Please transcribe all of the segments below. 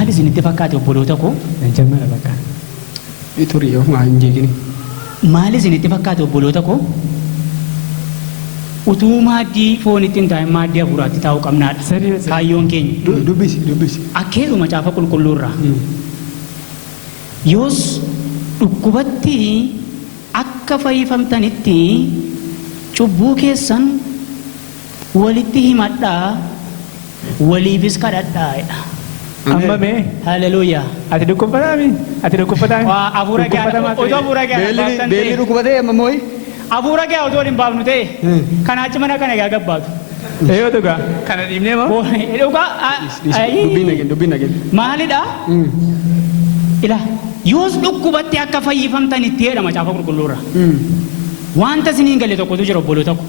maal isinitti fakkaate obboloota koo? Nan jammara bakka. Iturii yoo maa hin jeeqini. Maal isinitti fakkaate obboloota koo? Utuu maaddii foon ittiin taa'e maaddii hafuuraatti taa'uu qabnaadha. Kaayyoon keenya. Dubbisi. Akkeeduma caafa qulqulluurraa. Yoos dhukkubatti akka fayyifamtanitti cubbuu keessan walitti himadhaa waliifis kadhadhaa. Amma mee? Haleluuyaa. Ati dhukkubataami? Ati dhukkubataami? Waa afuura gahaa otoo afuura gahaa Beelli dhukkubatee amma mooyi. afuura gahaa otoo hin baafnu ta'e kanaa achi mana kana egaa gabbaatu. Yoo dhugaa kana dhiibnee moo? Dhugaa Dubbiin nageen. maalidha? Ila yoos dhukkubatti akka fayyifamtanitti jedhama caafa qulqulluurra. Wanta isiniin galle tokkotu jira obboloota ko.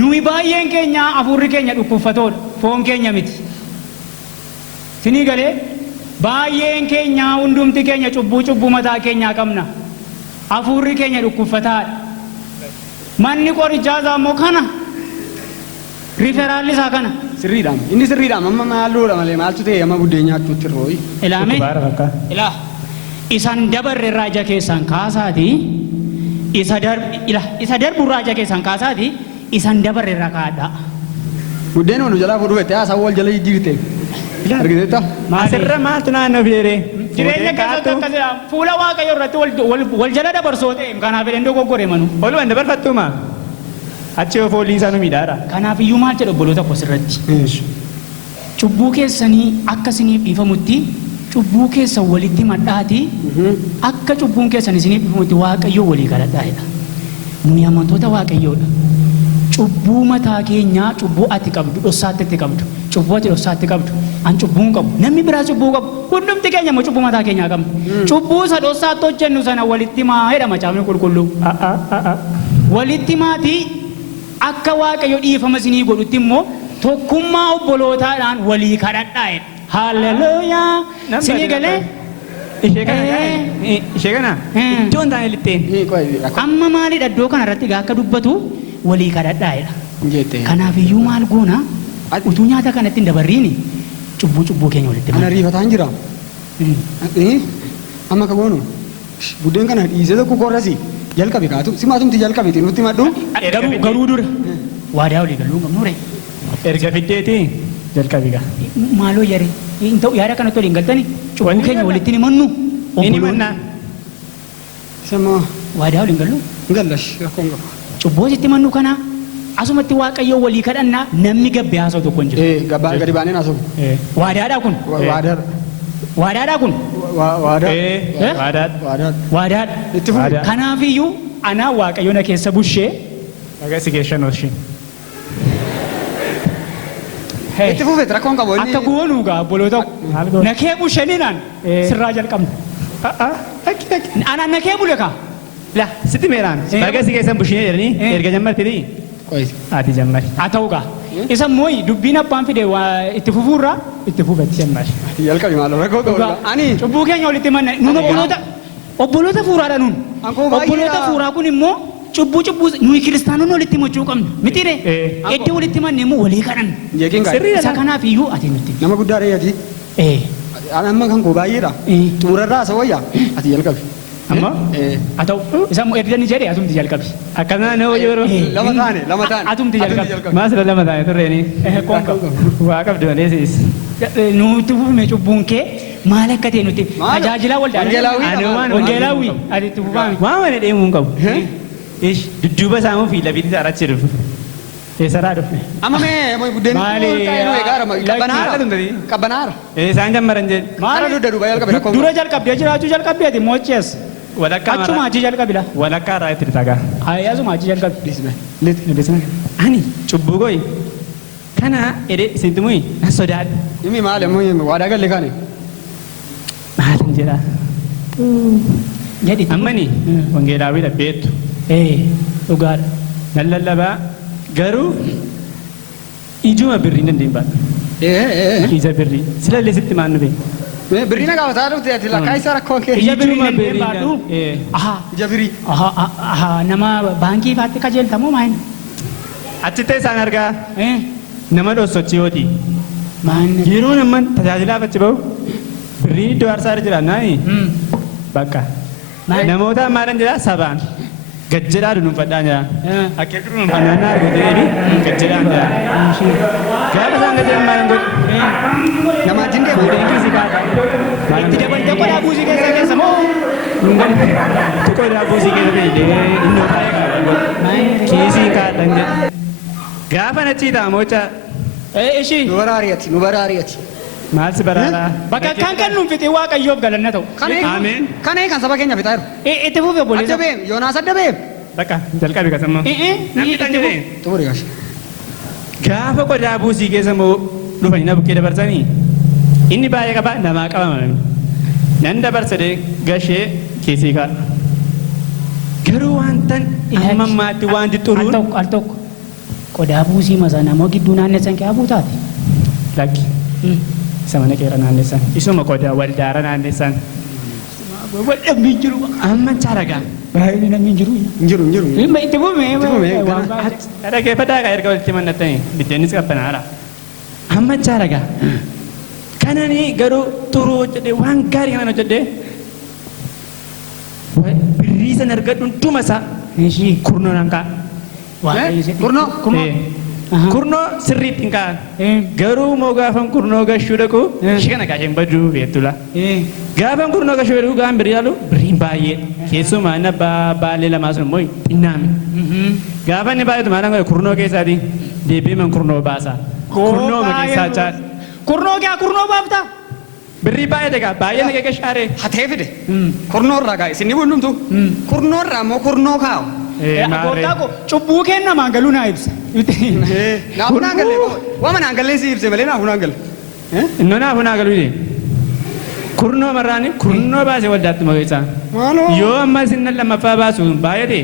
Nuyi baay'een keenya afuurri keenya dhukkubfatoodha foon keenya miti. Isinii galee baay'een keenya hundumti keenya cubbuu mataa keenyaa qabna. Afuurri keenya dhukkubfataadha. Manni qorichaa immoo kana riferaalli isaa kana. Sirriidhaan. Inni sirriidhaan amma maalluudha malee maaltu ta'e amma buddeen nyaachuutti rooyi. Ilaame ilaa isan dabarre irraa ija keessan kaasaati isa darbu irraa ija keessan kaasaati isan dabarre irraa kaadhaa. Buddeen onu jalaa fudhu fete haasaa wal jala jijjiirte. Argiteetta? Asirra maaltu naannoo fiiree? Jireenya keessatti akkasii fuula waaqayyoo irratti wal jala dabarsoo ta'e kanaaf jedhan dogoggoree manu. Olumaan dabarfattuuma? Achi yoo foolii isaa nu miidhaadha. Kanaaf iyyuu maal jedhu obboloota koo sirratti? Cubbuu keessanii akka isiniif dhiifamutti cubbuu keessan walitti madhaati akka cubbuun keessan isiniif dhiifamutti waaqayyoo walii kadhadhaa'edha. Nuyi amantoota waaqayyoodha. Cubbuu mataa keenyaa cubbuu ati qabdu dhossaatti itti qabdu cubbuu ati dhossaatti qabdu an cubbuun qabu namni biraa cubbuu qabu hundumti keenya immoo cubbuu mataa keenyaa qabna. Cubbuu isa dhossaatti hojjennu sana walitti maa jedhama caafni qulqulluu. Walitti maatii akka waaqayyo dhiifama isinii godhutti immoo tokkummaa obbolootaadhaan walii kadhadhaa'edha. Haleluuyaa. Isinii galee? Ishee kana? Iddoon taa'e litteen. Amma maalidha iddoo kanarratti akka dubbatu walii kadhadhaa'edha. Kanaaf iyyuu maal goona utuu nyaata kanatti hin dabarriini cubbuu keenya walitti Ana riifataa hin jira. Amma ka goonu buddeen kana dhiisee tokko korrasi jalqabe kaatu si maatumti jalqabe nutti maddu. Garuu dura waadaa walii galuu qabnu ree. Erga fiddeeti jalqabe gaa. Maaloo yare hin ta'u yaada kanatti waliin galtani cubbuu keenya walitti himannu. Inni mannaa. Sama waadaa waliin galuu. gallash rakkoon qaba. Cubbuu itti himannu kana asumatti waaqayyoo walii kadhannaa namni gabbee haasa'u tokko hin jiru. Gadi baaneen haasa'u. Waadaadhaa kun. Waadaadha. Waadaadhaa kun. Waadaadha. Waadaadha. Itti fufi. Kanaafiyyuu anaa waaqayyo na keessa bushee. Agasi geeshan ooshin. Itti fufi rakkoon qaba. Akka goonuu gaa obboloota na kee busheeninaan sirraa jalqabna. Anaan na kee bule kaa. La sitti meeraan. Agasi geessan bushinee jedhanii erga jammartidii. Ati jammari. Haa ta'uu gaa. Isa mooyi dubbiin abbaan fide itti fufuurraa itti fufatti jammari. Jalqabi maaloo rakkoo qaba. Ani cubbuu keenya walitti manna nuun obboloota fuuraadha nuun. Obboloota fuuraa kun immoo cubbuu nuyi kiristaanonni walitti himachuu qabna. Mitiire iddoo walitti manne immoo walii kadhanna. Isa kanaaf iyyuu ati nutti. nama guddaa reeyati. Amma kan koo baay'eedha. Xumurarraa isa wayyaa ati jalqabi. Amma? Haa ta'u isa immoo erga ni jedhee atumti jalqabi. Akkana na yeroo. Lama taane. Atumti jalqabi. Maasila lama taane turreeni. Waa qabdu malee siis. Nuti fufume cubbuun kee maal akka ta'e nuti tajaajilaa waldaadha. Wangeelaawwi ati itti fufame. Waa mana deemuu hin qabu. Dudduuba isaamuu fi lafitti isaarratti dhufu. Eessaraa dhufe? Amma mee buddeen qabbanaara. Isaan jammaran jedhe. Maara dudda duuba jalqabe rakkoo. Dura jalqabdee jiraachuu jalqabdeeti moochees. Achuma achi jalqabila. Walakkaa irraa itti tagaa. Asuma achi jalqabdi. Ani cubbuu goyi. Kana edee isinti muyi na sodaadha. Imi maali waadaa galle kaane. Maalin jedha. Jedhi. Ammani wangeelaawii dhabbeettu. Dhugaadha. Nan lallabaa garuu ijuma birrii dandeenye baadha. Ija birrii. Silallee sitti maal nu beeku. Birriina gaafataa dhufte ati lakkaa isaa rakkoo kee. Ija birrii dandeenye baadhu. Ija birrii. Nama baankii faatti qajeeltamoo maayini. Achitti isaan argaa nama dhosochiyooti. Maanni. Yeroo namni tajaajilaaf achi bahu Birriin iddoo aarsaa irra jira naani. Bakka. Namoota maalan jira sabaan. Gajjedhaa dunuunfadhaa jira. Akka dunuunfannaa argatee gajjedhaan jira. Gaafa isaan gajjedhaan maalan godhu. Nama ajin deemu. Fuudhee kiisii kaata. Itti dabalatee qodaa buusii keessa moo? Qodaa buusii keessa ta'e inni ofaayee kiisii kaatan jedha. Gaafa na ciitaa mocha. Ishii. Nu baraariyati, nu baraariyati. Maal si baraaraa? Bakka kan nuun fixee waaqayyoof galanna ta'u. Ameen. Kana kan saba keenya fixaa jiru. Itti fufee boleessa. Adda beem, Yoonaas adda beem. Bakka jalqabi kasammoo. Namni kan jedhee. Xumuri gashi. Gaafa qodaa buusii keessa moo dhufanii na bukkee dabarsanii inni baay'ee qaba namaa qabama namni. Nan dabarsadee gashee kiisii kaadha. Garuu wantan amma ammaatti wanti xuruun. Al tokko qodaa buusii masaa namoo gidduu naannessan kee habuu taate. Lakki. Isa mana keera naannessan. Isuma qodaa waldaara naannessan. Wadhabni jiru. Amma chaaragaa. Baay'ee namni jiru. Injiru, injiru. Itti fufee. Dhaggeeffataa kan erga walitti mannattanii biddeennis qabbanaadha. Amma chaaragaa. Kananii garuu xuruu hojjedhee waan gaarii kanan hojjedhee birrii san argadhu hunduma isaa kurnoo nan ka'a. Kurnoo. Kurnoo sirriitti hin ka'an. Garuu moo gaafan kurnoo gashuu dhaqu shikana kaasheen baduu beektula. Gaafan kurnoo gashuu dhaqu gaan birrii yaalu birriin baay'ee keessumaa na baalee lamaa sun immoo xinnaame. Gaafa inni baay'atu maalaan godhe kurnoo keessaati deebiiman kurnoo baasa. Kurnoo ma keessaa chaadha. Kurnoo baaftaa. Birrii baay'ee deegaa baay'ee na geegga shaaree. Hatee fide. Kurnoo irraa gaa'e isin ni bullumtu. Kurnoo irraa moo kurnoo kaa'u. Gooftaa ko cubbuu kennamaan galuu naa ibsa. Naafuu naan galle waama naan gallee si ibse malee naafuu naan galle. Innoo naafuu naa galuu jee. Kurnoo marraani kurnoo baasee waldaatti mageessaa. Yoo ammas inni lammaffaa baasu baay'ate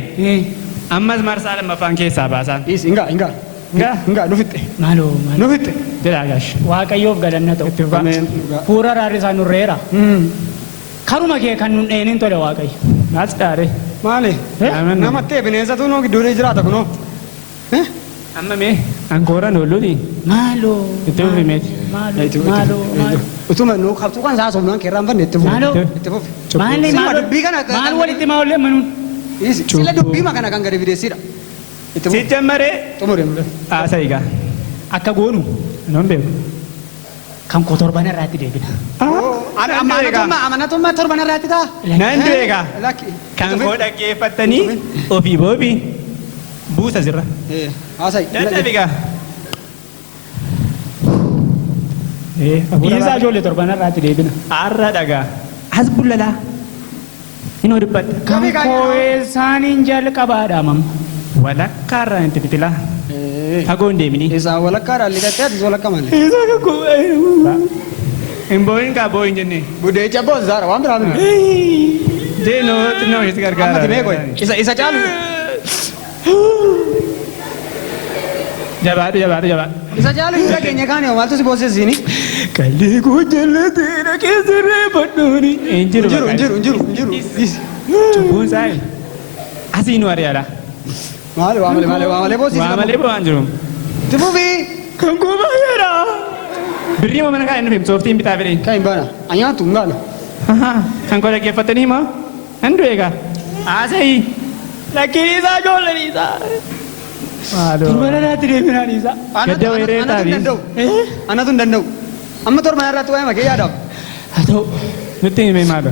ammas marsaa lammaffaan keessaa baasaan. Ingaa. Nu fixxe. Maaloo. Nu fixxe. Jedhaa gaash. Waaqayyoof galanna ta'u. Fuura raarrisaa nurreera. Karuma kee kan nun dheenin tole waaqayyo. Naas dhaare. Maali? Namatti bineensatu noo gidduu jiraata kunoo. Amma mee ankooraan oolluuti. Maaloo. Itti fufi meeti. Maaloo. Utuma nuu qabxuu kan isaa somnaan keerraan banne itti fufi. Maaloo. Itti fufi. Maal walitti maa ollee manuun. Sila dubbii kana kan gadi fideessidha. Si jammaree. Xumure. Haasa egaa. Akka goonu. Noon beeku. Kan koo torban irraatti deebina. Amanatummaa torban irraatti ta'a. Nan beekaa. Kan koo dhaggeeffattanii ofii boobii buusa sirra. Haasa'i. Dadhabigaa. Dhiisaa ijoollee torban irraatti deebina. Har'a dhagaa. As bullalaa. Inoo dubbadha. Kan koo eessaaniin jalqabaadha mamma. Walakkaarraa inti bitilaa. Fagoo hin deemini. Isaa walakkaadhaan liqattee ati walakka malee. Isaa kakkoo. Hin boo'in kaa boo'in jennee. Buddee cabboon zaara waan biraa miti. Deenoo xinnoo itti gargaara. Ammati mee qoy. Isa caalu. Jabaadhu. Isa caalu hira keenya kaane maaltu si boosesini. Kallee koo jallatee dhaqee sirree baddooni. Injiru. Cubbuun saayii. Asii nu ari'aadha. Maali waamalee boosisi. Waamalee bo'aan jiru. Tifuufi. Kan koo baay'eedha. Birrii mana kaa inni fiim sooftiin bitaa fedhe. Kan hin baana. Anyaatu hin baana. Kan koo dhaggeeffatanii moo? Nan du'e egaa. Haasa'ii. Lakkiin isaa ijoolleen isaa. Torban irraatti deebinaan isaa. Gadda weeree taabii. Anatu hin danda'u. Amma torban irraatti waa'ee makee yaadaaf. Haa ta'u. Nutti himee maalo.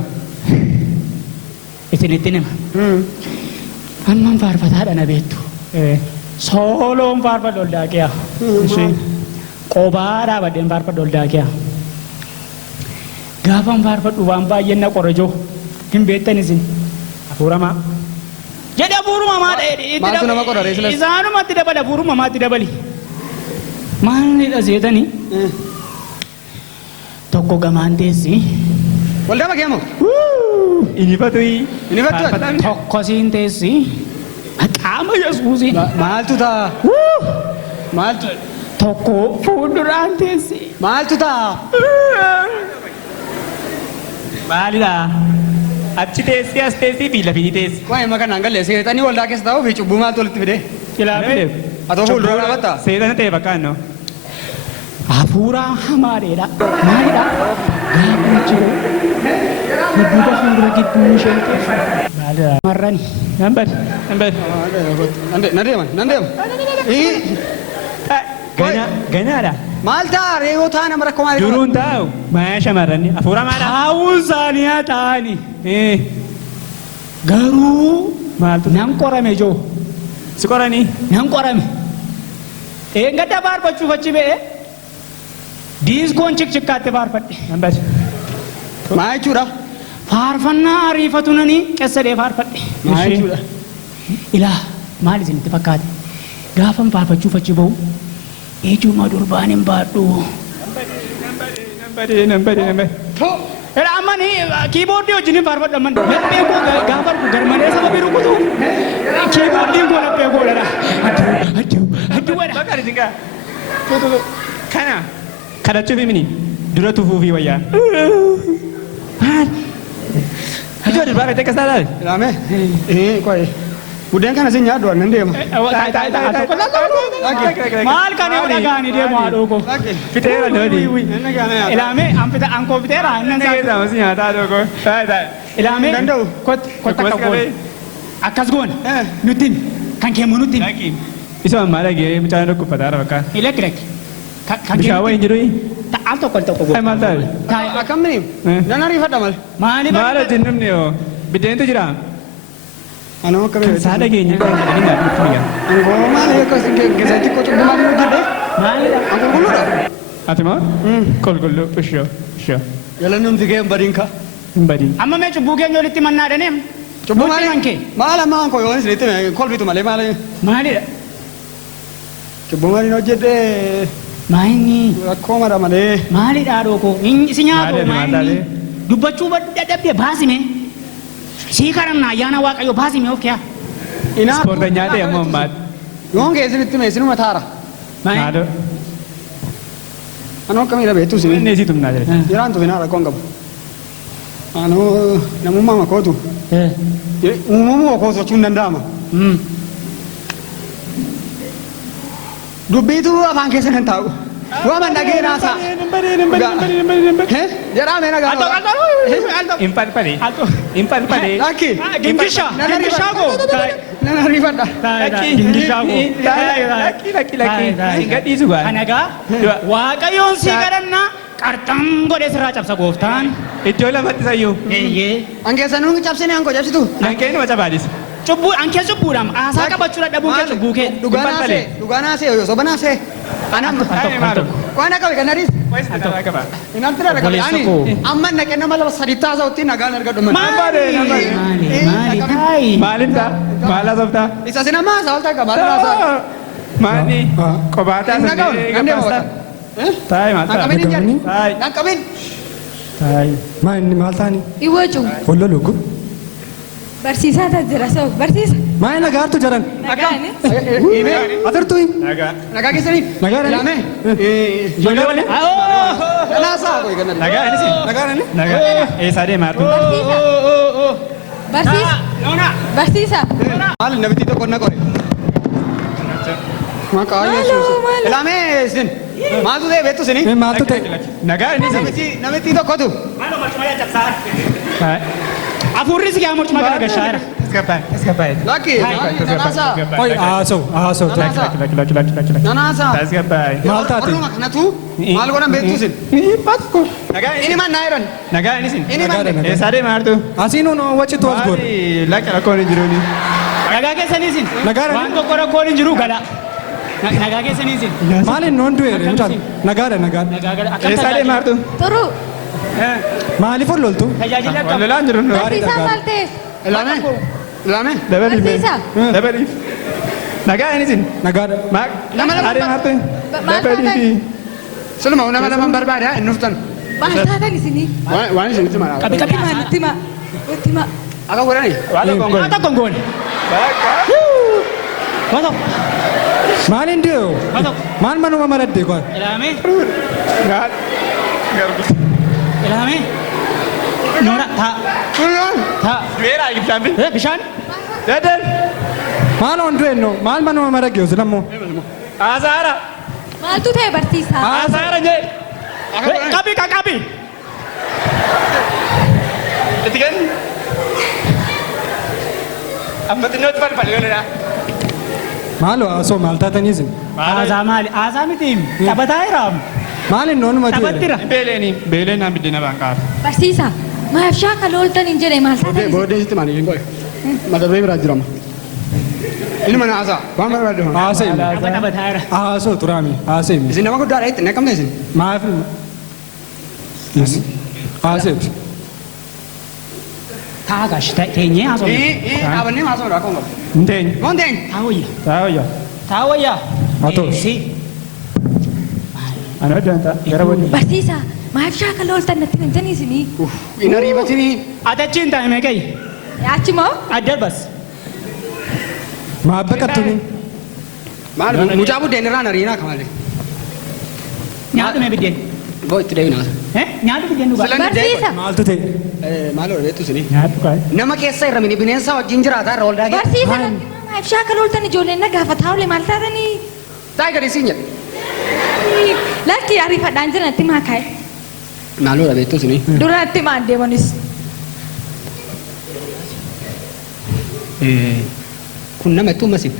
Isinitti nima. Amman faarfataadha na beektu. Sooloon faarfadha ol daakiyaa. Qophaa dhaabadheen faarfadha ol daakiyaa. Gaafan faarfadhu waan baay'een na qorajoo hin beektan isin. Hafuuramaa. Jedha hafuurumamaa ta'e. Maaltu nama qoraree silas? Isaanumatti dabala hafuurumamaatti dabali. Maalidha seetanii? Tokko gamaan teessi. Waldaa makee moo? Inifatui. Tokko siin teessi. Maqaama Yesuusiin. Maaltu ta'a? Maaltu? Tokko fuulduraan teessi. Maaltu ta'a? Maalidha? Achi teessi as teessi fi lafii teessi. Waa'ee makanaan galee seetanii waldaa keessa taa'uu fi cubbuu maaltu walitti fide? Kilaafii. Atoo fuuldura dhaabata? Seetana ta'e fakkaannoo. Hafuuraan hamaadheedha. Maalidha? Gaafa jiru. Gidduudha fuuldura gidduu isheen keessa. Maalidha? Marrani. Nambar. Nandeema. Ganaadha. Maal ta'a reegoo ta'a nama rakkoo maali? Juruun taa'u maaya shamarrani hafuura maadha. Haawuun isaanii haa ta'ani. Garuu Maaltu? nan qorame joo. Si qoranii? Nan qorame. Eeggadda faarfachuuf achi ba'e. Diiskoon cikcikkaatti faarfadhe. Nambar. Maa jechuudha? Faarfannaa ariifatunanii qessadee faarfadhe. Maa jechuudha? Ilaa maal isinitti fakkaate? Gaafan faarfachuuf achi ba'u ijuma durbaan hin baadhu. Nambar. Ammani kiiboordii wajjin hin faarfadhu amman. Laphee koo gaafa argu garmalee sababii rukutu kiiboordiin koo laphee koo dhala. Adduu wadha. Bakka dhiisingaa. Kana kadhachuuf himini dura tufuufi wayyaa. Maal? Ijoo durbaa beektee akkas taataati? Ilaame? Qo'ee. Buddeen kana si nyaaddu annan deema. Maal kan yoo dhagaani deemu haadhoo koo. Fiteera dooni. Ilaame an koo fiteera annan Inni keessaa masi nyaataa tokko. Ilaame Danda'u. kotta qaboon. Akkas goona. Nuttin kan keemu nuttin. Isa ammaa dhagee mucaan tokko uffataara fakkaata. Ilekki. Bishaan wayii jiru. Al tokko Ay maal taa'e? Akkamni? Nan ariifadha mal. Maali Maal hojii namni yoo biddeentu jira. Anoo akkamii? Saada keenya kan jedhanii nyaatu firiya. Angoo maali akkas keessa xiqqoo cubbuu maali hojjedhe? Maalidha? Angoo qulqulluudha? Ati moo? Qulqulluu ishoo. Yalanni humti kee hin badiin ka. Hin badin. Amma mee cubbuu keenya walitti mannaa dhaneem? Cubbuu maali? Mankee? Maal amma ankoo yoo isinitti kolfitu malee maali? Maalidha? Cubbuu maali hojjedhe? Maayinni? Rakkoo mara malee. Maalidha haadhoo koo? Si nyaatu maayinni? Dubbachuu dadhabde baasime. Sii kadhanna ayyaana waaqayyo baasime of kee. Ispoortii nyaatee ammoo ammaati. Yoon kee isinitti mee isinuma taara. Haadho. Anoo akkamiidha beektu isin? Inni isii tumnaa jira. Jiraan tufinaa rakkoon qabu. Anoo namummaa makootu. Uumamuu makootu jechuun danda'ama. Dubbiitu afaan keessa kan taa'u. Waama dhagee naasaa. Jedhaa mee nagaa. Impalpale. Lakki. Gingishaa koo. Nan ariifadha. Lakki. Gadhiisu gaa. Kanagaa waaqayyoon sii kadhanna qarxam godhee sirraa cabsa gooftaan. Iddoo lamatti sayyuu. Angeessa nuun cabsine ankoo cabsitu. Lankee nama cabaadis. Cubbuu ankee cubbuudhaan haasaa qabachuudha dhabuun kee cubbuu kee. Dhugaa naasee yoo soba naasee. Anam. Waan akka beekan Inalti dha dhaqabe ani amma naqee nama lama sadi taasisa utti nagaan argadhu man. Maaliif ta'a? Maal haasoftaa? Isa sinama haasa olta qaba maal haasa. Maali? Qobaataa Nandee mawata. Taa'e maal ta'a? Naqabin hin jedhi. Taa'e. Naqabin. Taa'e. Maal taani? Iwwacu. Holla lugu. Barsiisaa tajaajila soo barsiisa. Maal nagaartu jaran? Nagaani. Atartuu. Nagaa keessanii. Nagaa Ilaame. Ijoollee waliin? Naasaa koo eeganna. Nagaa inni si? Nagaa inni. Nagaa. Eessaa deemaa argu? Barsiisa. Barsiisa. Maali namitti tokko na qore. Maqaa Yesuus. Ilaame isin. Maaltu ta'e beektu isini? Maaltu ta'e? Nagaa inni si? Namitti tokkotu. Maaloo marcummaa cabsaa. Afuurri si gaa marcummaa kana gashaara. Escapai. Lakki. Naasaa. Oi, haasoo. Naasaa. Escapai. Maal taate? Orma kanatu maal godhan beektu isin? Nagaa Inni man naa jedhan. Nagaa inni si? Inni man. Eessaa deemaa artu? Asiin wachitu as goone. Maali lakki rakkoon hin jiruuni? Nagaa keessanii isin. Nagaadha. Waan tokko rakkoon hin jiru gala. Nagaa keessanii isin. Maaliin noon du'eere mucaan? Nagaadha. Eessaa deemaa artu? Turuu. Maaliif ol loltu? Tajaajila akkam. Wallolaan jiru nu. Barsiisaa maal ta'e? Ilaame. Ilaame. Dabaliif. Barsiisaa. Dabaliif. Nagaa inni si? Nagaadha. Nama lama Adeemaa artu? Maal taatan? Silma nama lama barbaada hin dhuftan. Maal taatan isinii? Waan isinitti mara. Qabi. Itti hima. Akka godhani. Waan tokkoon Waan tokkoon goone. Waan tokko. Maaliin du'e? Waan tokko. Maal manuma maladde kwa? Ilaame. Garbu. Ilaame. Noora taa. Du'eeraa ibsaan bi? Bishaan. Dadan. Maal on du'e no? Maal manuma maragge osi lammoo? Asaara. Maaltu ta'e barsiisaa? Haasaara jee. Qabii kan qabii. Itti kenni. Amma xinnootti falfaleedha. Maaloo asoo maal taatanii isin? Haasaa maali? Haasaa miti taphataa jiraam. Maaliin noonuma ta'e? Taphattira. Beeleen naan biddeen abaan qaara. Barsiisaa maaf shaakala ooltan hin jedhe maal taatan? Booddee sitti maanii hin qoye. Mata duree biraa jirama. Inni mana haasaa. Waan barbaadde hoo? Haasa'e. Taphataa jira. Haasoo turaami. Haasa'e. Isin nama guddaadha itti naqamne isin. Maaf. Haasa'e. Taagash teenyee haasoo. Dhaabannee haasoo dha akkuma. Hin teenye. Moon teenye. Taawayya. Taawayyaa. Taawayya. Atoo. Si. Ana addaan ta'a. Gara waliin. Barsiisaa maaf shaakala ooltan natti hin jennii isinii? Hin ariifatinii. Atachiin taa'e meeqayi? Achi moo? Addarbas. Maaf baqattuuni. Maal mucaa buddeen irraan ariinaa kamalee. Nyaatume biddeen. Boo itti deebinaa. Nyaatu biddeen dhugaa. Barsiisaa. Maaltu ta'e? Maaloo beektu isinii. Nyaatu kaa'e. Nama keessa irra mini bineensa wajjin jiraataa irra oldaa geessa. Barsiisaa natti maaf shaakala ooltan ijoolleen na gaafataa oole maal taatanii? Taa'e gadi siin jedhe. Lakki ariifadhaan jira natti maa kaa'e? Maaloo beektu isinii. Dura natti maa deemanis? Kun nama ittuu masin.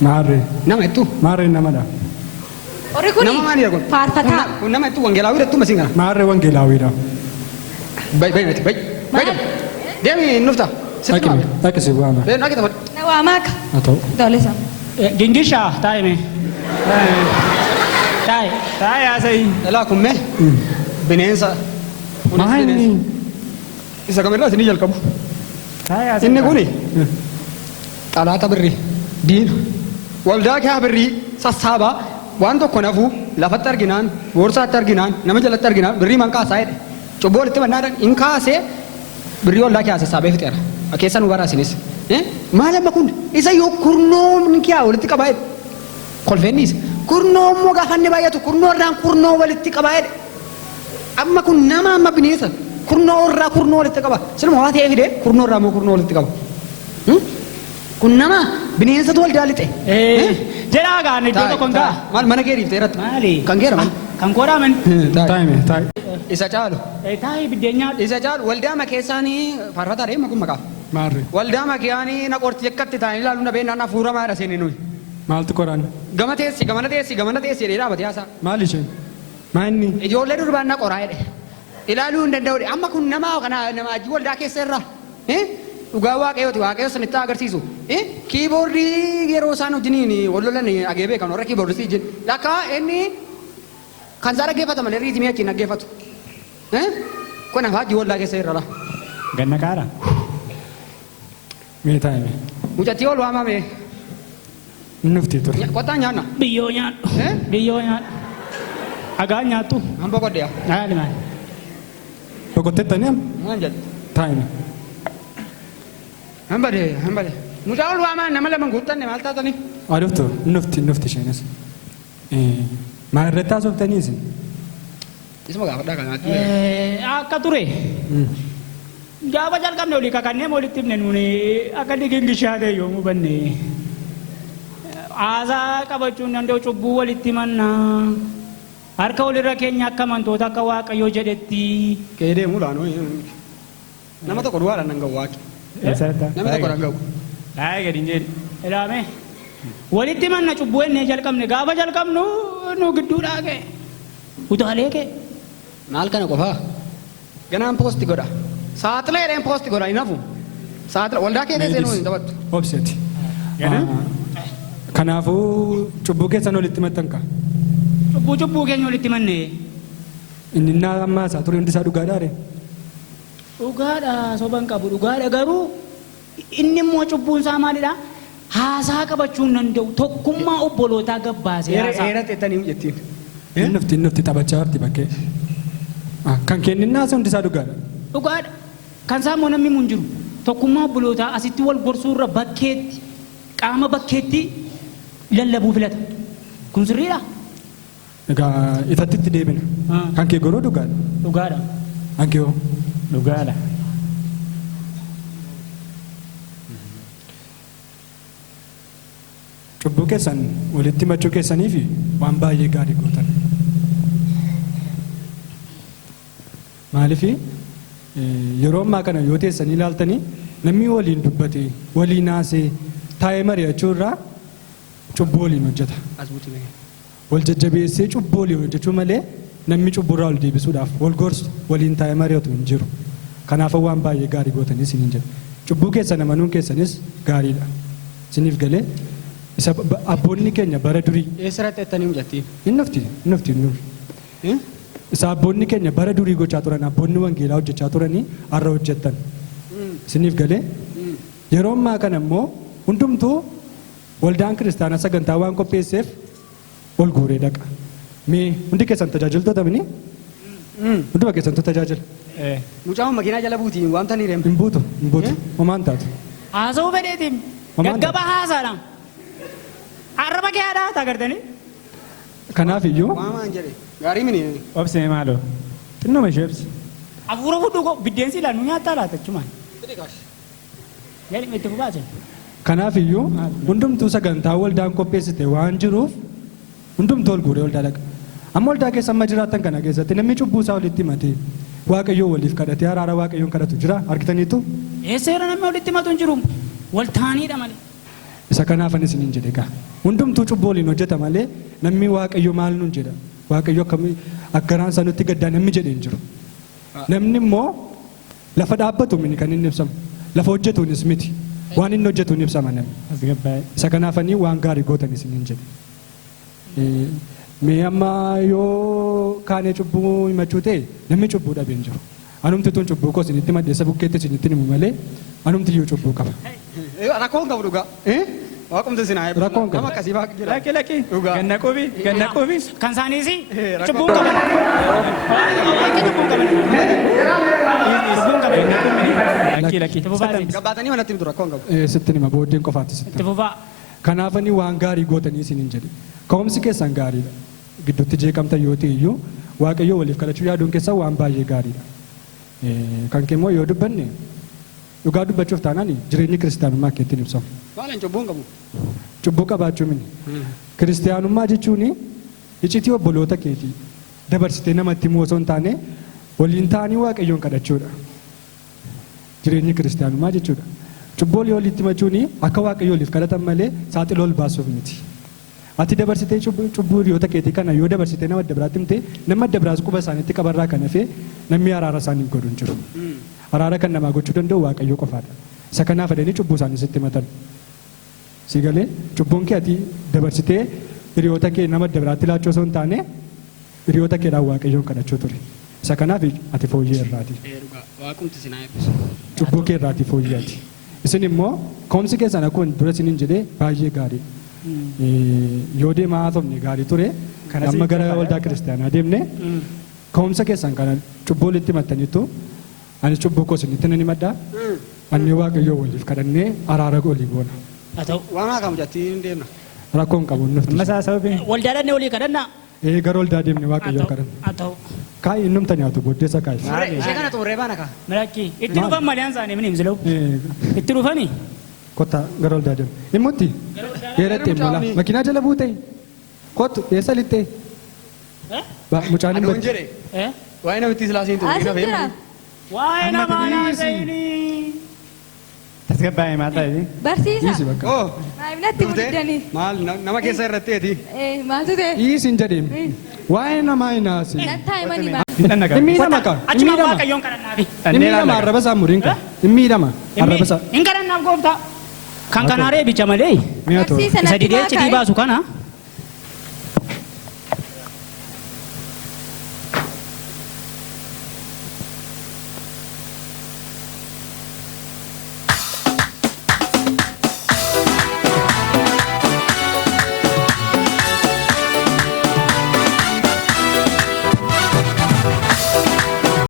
Maarree. Nama ittuu. Maarree namadha. Warri kun Nama maalidha kun? faarfataa. Kun nama ittuu wangeelaawii ittuu masin kana. Maarree wangeelaawiidha. Bayi natti bayi. Bayi. Deemi nufta. Sitti maal. Dhaqisi bu'aama. Deemi dhaqi tapha. Na waamaaka. Haa ta'u. Doolesa. Gingishaa taa'e mee. Taa'e. Taa'e haasa'i. Dhalaa kun mee. Bineensa. Kunis Maali? bineensa. Isa kamirraa isinii jalqabu. Taa'e haasa'i. Inni kuni xalaata birrii diina waldaa kee birrii sassaabaa waan tokko nafuu lafatti arginaan boorsaatti arginaan nama jalatti arginaan birrii man kaasaa jedhe cubboo walitti bannaadhaan in kaasee birrii waldaa kee sassaabee fixeera keessa nu baraasinis maal amma kun isa yoo kurnoomni kee walitti qabaa jedhe kolfeenniis kurnoommoo gaafanne baay'atu kurnoo irraan kurnoo walitti qabaa jedhe amma kun nama amma bineensa kurnoo irraa kurnoo walitti qaba silma waa ta'ee fide kurnoo irraa moo kurnoo walitti qaba kun nama bineensatu waldaa lixe. Jedhaa gaan iddoo tokko hin gaa. Maal mana kee dhiiftee irratti. Maali? Kan geeraman. Kan koodhaaman. Taa'ime taa'e. Isa caalu. Taa'e biddeen nyaadhu. Isa caalu waldaa makeessaanii faarfataa deema kun maqaa. Maarree. Waldaa makiyaanii na qorti akkatti ta'anii ilaaluun dhabee naan hafuuramaa dha seeni nuyi. Maaltu qoraan? Gamana teessi jedhee dhaabate haasaa. Maal isheen? Maa inni? Ijoollee durbaan na qoraa jedhe. Ilaaluu hin danda'u. Amma kun nama nama ajji waldaa keessa irraa. Dhugaa waaqayyooti waaqayyo sanitti agarsiisu. Kiiboordii yeroo isaan wajjiniin wallolan ageebee kan warra kiiboordistii jin. Lakka inni kan isaa dhaggeeffata malee riitimii achiin dhaggeeffatu. Kun afaa ajji waldaa keessa irra. Ganna qaara. Mee taa'ime. Mucattii ol waamame. Nufti ture. Qottaa nyaanna. Biyyoo nyaadhu. Biyyoo nyaadhu. Agaan nyaattu. Hamba qoddeya. Maali maali? Boqottettanii amma? Maan jedhu. Taa'ime. Hambade. Mucaa ol waamaa nama lama guuttanne maal taatanii? Adofto nufti isheenis. Maa irratti haasoftanii isin? Isuma gaafadhaa kanaatti. Akka ture. Gaafa jalqabne olii kakannee walitti himne nuuni akka digingishaa ta'e yoo hubanne. Haasaa qabachuun danda'u cubbuu walitti himannaa. Harka walirra keenya akka amantoota akka waaqayyoo jedhetti. Kee deemu laanoo. Nama tokko duwwaadhaan nan ga'u waaqi. Nama tokko nan ga'u. Taa'e gadi hin jedhe. Ilaame. Walitti himanna cubbuu ennee jalqabne gaafa jalqabnu nu gidduudhaa kee. Utaalee kee. Maal kana qofaa? Ganaan poosti godha. Saaxileedhaan poosti godha hin hafu. Saaxile waldaa kee teessee nuyi hin taphattu. Obseeti. Kanaafuu cubbuu keessan walitti maxxan kaa? Cubbuu keenya walitti himanne. Inni naa ammaa isaa ture hundi isaa dhugaadhaa ree? Dhugaadha soban qabu dhugaadha garuu inni immoo cubbuun isaa maalidha? Haasaa qabachuu hin danda'u tokkummaa obbolootaa gabbaasee haasaa. Eera teettanii jettiin. Nufti taphachaa jirti bakkee. Kan kenninnaa isa hundi isaa dhugaadha. Dhugaadha. Kan isaa immoo namni mun jiru tokkummaa obbolootaa asitti wal gorsuurra bakkeetti qaama bakkeetti lallabuu filata. Kun sirriidha? Egaa itatti deebina. Kan kee goroo dhugaadha. Dhugaadha. Kan kee hoo? Dhugaadha. cubbuu keessan walitti himachuu keessanii fi waan baay'ee gaarii gootan. Maaliif yeroo ammaa kana yoo teessanii ilaaltanii namni waliin dubbate waliin haasee taa'ee mari'achuu irraa cubbuu waliin hojjeta. Wal jajjabeessee cubbuu waliin hojjechuu malee namni cubbuu irraa wal deebisuudhaaf wal gorsu waliin taa'ee mari'atu hin jiru. Kanaaf waan baay'ee gaarii gootanii isiniin jedha. Cubbuu keessan amanuun keessanis gaariidha. Isiniif galee isa abboonni keenya bara durii Eessatti ettanii hojjettiin? Innofti. Isa abboonni keenya bara durii gochaa turan abboonni wangeelaa hojjechaa turanii har'a hojjettan. Isiniif galee yeroo ammaa kana immoo hundumtuu waldaan kiristaanaa sagantaa waan qopheesseef ol guuree dhaqa. Mee hundi keessan tajaajiltoota mini? Hunduma keessantu tajaajila. Mucaan makiinaa jala buutii waamta ni reema. Hin buutu. Homaan taatu. Haasa'uu fedheetiin gaggaba haasaadhaan arraba kee haadhaa agartanii. Kanaaf iyyuu Waamaan jedhe gaarii mini. Obsee maaloo? Xinnoo ishee obsi. Hafuura fudhu koo biddeensi ilaalu nyaattaa laata jechumaan. Yaadni itti fufaase. kanaaf iyyuu hundumtuu sagantaa waldaan qopheessite waan jiruuf hundumtuu ol guuree waldaa dhaqa. Amma waldaa keessa amma jiraatan kana keessatti namni cubbuu isaa walitti himatee waaqayyoo waliif kadhatee araara waaqayyoon kadhatu jira argitaniitu. Eesseera namni walitti himatu hin jiru wal taaniidha malee. Isa kanaafan isiniin jedhe kaa hundumtuu cubbuu waliin hojjeta malee namni waaqayyo maal nuun jedha waaqayyo akkamii akkaraan sanutti gaddaa namni jedhe hin jiru. Namni immoo lafa dhaabbatu mini kan inni ibsamu lafa hojjetuunis miti waan inni hojjetuun ibsama namni. Isa kanaafanii waan gaarii gootan isiniin jedhe. Mee amma yoo kaanee cubbuu himachuu ta'e namni cubbuu dhabee hin jiru. Anumti tun cubbuu koo isinitti maddeessa bukkeetti isinitti himu malee anumti iyyuu cubbuu qaba. Rakkoon qabu dhugaa. Waaqumti isin haa Rakkoon qabu. nama akkasii baaq jira. Laki ganna qubi Kan isaaniisi cubbuu qaban. Cubbuu qaban. laki Gabbaatanii manatti himtu rakkoon qabu. Sitti hima booddeen qofaatti sitti Itti fufaa. kanaafanii waan gaarii gootanii isiniin jedhe. Ka'umsi keessan gaariidha. Gidduutti jeeqamtan yoo ta'e iyyuu waaqayyoo waliif kadhachuu yaaduun keessan waan baay'ee gaariidha. Kan kee immoo yoo dubbanne dhugaa dubbachuuf taanaan jireenyi kiristaanummaa keettiin ibsamu. Maalaan cubbuun qabu. Cubbuu qabaachuu mini. Kiristaanummaa jechuun iccitii obboloota keetii dabarsitee namatti himuu osoo hin taane waliin ta'anii waaqayyoon kadhachuudha. Jireenyi kiristaanummaa jechuudha. Cubbuu walitti himachuun akka waaqayyoo waliif kadhatan malee saaxiloo ol baasuuf miti. Ati dabarsitee cubbuu hiriyoota keetii kana yoo dabarsitee nama adda biraatti himte nama adda biraas quba isaaniitti qabarraa kan hafee namni araara isaaniif godhu hin jiru. Araara kan namaa gochuu danda'u waaqayyoo qofaadha. Isa kanaaf fedhanii cubbuu isaanii sitti himatan. Si galee cubbuun kee ati dabarsitee hiriyoota kee nama adda biraatti laachuu osoo hin taane hiriyoota keedhaan waaqayyoon kadhachuu ture. Isa kanaaf ati fooyyee irraati. Waaqumti isin haa eebbisu. Cubbuu kee irraati fooyyeeti. Isin immoo ka'umsi keessan akkuma dura isiniin jedhee baay'ee gaarii. Yoo deemaa haasofne gaarii ture amma gara waldaa kiristaanaa deemne ka'umsa keessan kana cubbuu walitti himattaniitu ani cubbuu koo isinitti nan himadhaa annee waaqayyoo waliif kadhannee araara walii goona. Haa ta'u. Waan haa kamu jattii hin deemna. Rakkoon qabu nufti. Masaa sababii Waldaadhaan walii kadhannaa. Gara waldaa deemne waaqayyoo kadhanna. Haa ta'u. Kaayi innumta nyaatu booddeessa kaayi. Ishee kana xumuree baana kaa. Malakki itti dhufan malee isaanii min himsilau. Itti dhufanii. Kottaa gara waldaa deemne. Dhimmutti dheerattee mola makiinaa jala buutee kottu eessa littee mucaan hin Aduun badde. jedhe. Waa'ee namitti silaasiin ture. As jira. Waa'ee namaa naasa'inii. tasgabbaa'ee maal ta'e? Dhiisi Barsiisa. bakka. Oo. Maamilatti muddanii. Maal nama keessa irratteeti. Maaltu ta'e? Dhiisi hin jedheem. Waa'ee namaa hin haasi. Nattaa himanii maal? Hin miidhama kaa. Hin Achuma miidhama. waaqayyoon kadhannaafi. Hin miidhama arraba isaa muriin kaa. Hin miidhama arraba isaa. Hin kadhannaaf gooftaa. Kan kanaa reebicha malee. Mi'a ta'u. Barsiisa Isa natti didee cidii maakaa'e. baasu kana